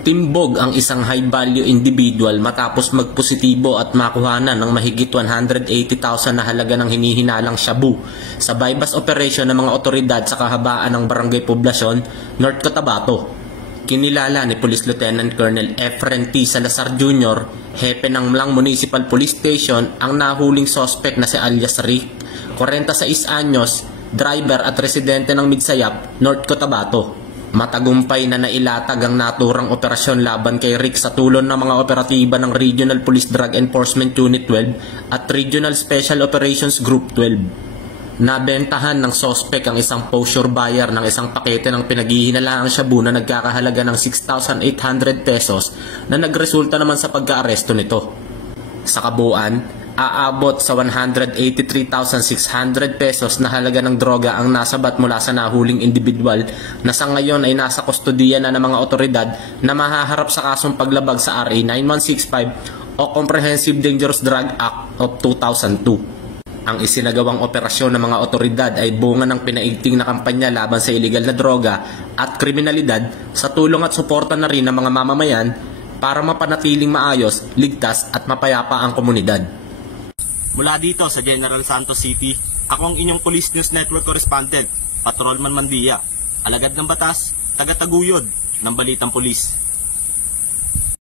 Timbog ang isang high-value individual matapos magpositibo at makuhanan ng mahigit 180,000 na halaga ng hinihinalang shabu sa bypass operation ng mga otoridad sa kahabaan ng Barangay Poblacion, North Cotabato. Kinilala ni Police Lieutenant Colonel Efren T. Salazar Jr., hepe ng Mlang Municipal Police Station, ang nahuling suspect na si alias Rick, 46 anyos, driver at residente ng Midsayap, North Cotabato. Matagumpay na nailatag ang naturang operasyon laban kay Rick sa tulong ng mga operatiba ng Regional Police Drug Enforcement Unit 12 at Regional Special Operations Group 12. Nabentahan ng sospek ang isang posture buyer ng isang pakete ng pinaghihinalaang shabu na nagkakahalaga ng 6,800 pesos na nagresulta naman sa pagka-aresto nito. Sa kabuuan, aabot sa 183,600 pesos na halaga ng droga ang nasabat mula sa nahuling individual na sa ngayon ay nasa kustodiya na ng mga otoridad na mahaharap sa kasong paglabag sa RA 9165 o Comprehensive Dangerous Drug Act of 2002. Ang isinagawang operasyon ng mga otoridad ay bunga ng pinaigting na kampanya laban sa iligal na droga at kriminalidad sa tulong at suporta na rin ng mga mamamayan para mapanatiling maayos, ligtas at mapayapa ang komunidad. Mula dito sa General Santos City, ako ang inyong Police News Network Correspondent, Patrolman Mandia, alagad ng batas, taga-taguyod ng Balitang Pulis.